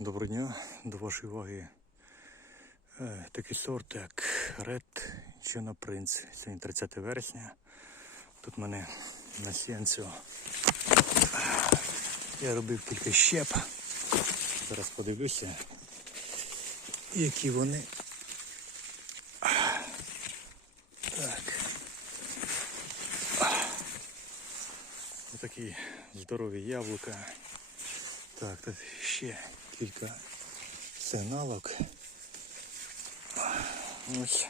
Доброго дня, до вашої уваги е, такий сорт, як Red China Prince. Сьогодні 30 вересня. Тут в мене на сіянцю я робив кілька щеп. Зараз подивлюся, які вони. Так. Отакі здорові яблука. Так, тут ще кілька сигналок. Ось.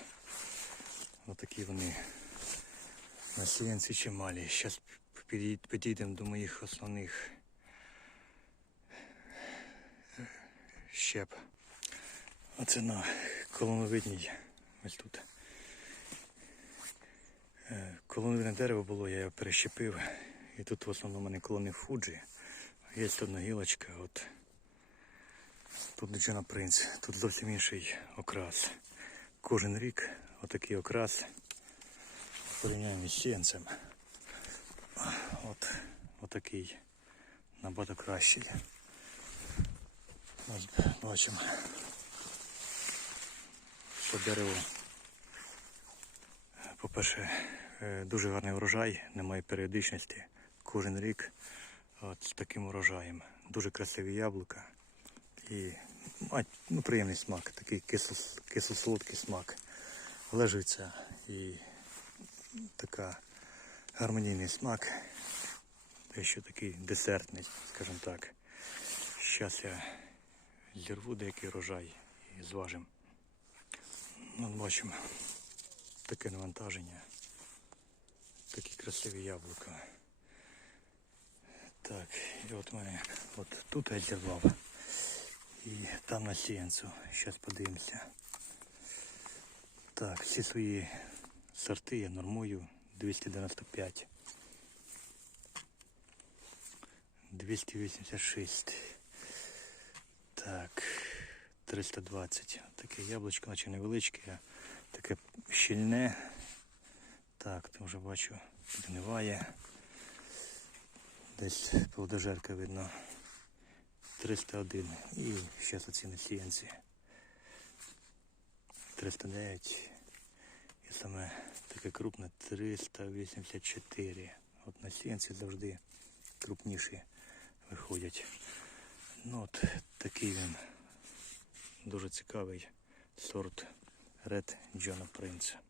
Отакі вони на сіянці чималі. Зараз підійдемо до моїх основних щеп. Оце на колоновидній. Ось тут. Е, Колоновидне дерево було, я його перещепив. І тут в основному у мене колони Фуджі. Є тут одна гілочка, от тут Джина Принц, тут зовсім інший окрас. Кожен рік отакий окрас порівняємо із сіянцем. От отакий набагато кращий. Ось бачимо, що дерево, по-перше, е, дуже гарний врожай, немає періодичності. Кожен рік От з таким урожаєм. Дуже красиві яблука. І ну, приємний смак, такий кисло- кисло-солодкий смак. Лежиться і така гармонійний смак. Дещо такий десертний, скажімо так. Зараз я зірву деякий урожай і зважимо. Ну, бачимо таке навантаження. Такі красиві яблука. Так, і от мене от тут я зірвав. І там на сіянцю. Зараз подивимося. Так, всі свої сорти я нормую 295. 286. Так, 320. Таке яблучко, наче невеличке, таке щільне. Так, там вже бачу, підгниває. Десь плодожерка видно 301 і зараз оці на сіянці 309 і саме таке крупне 384. От на сіянці завжди крупніші виходять. Ну от такий він дуже цікавий сорт Red John Prince.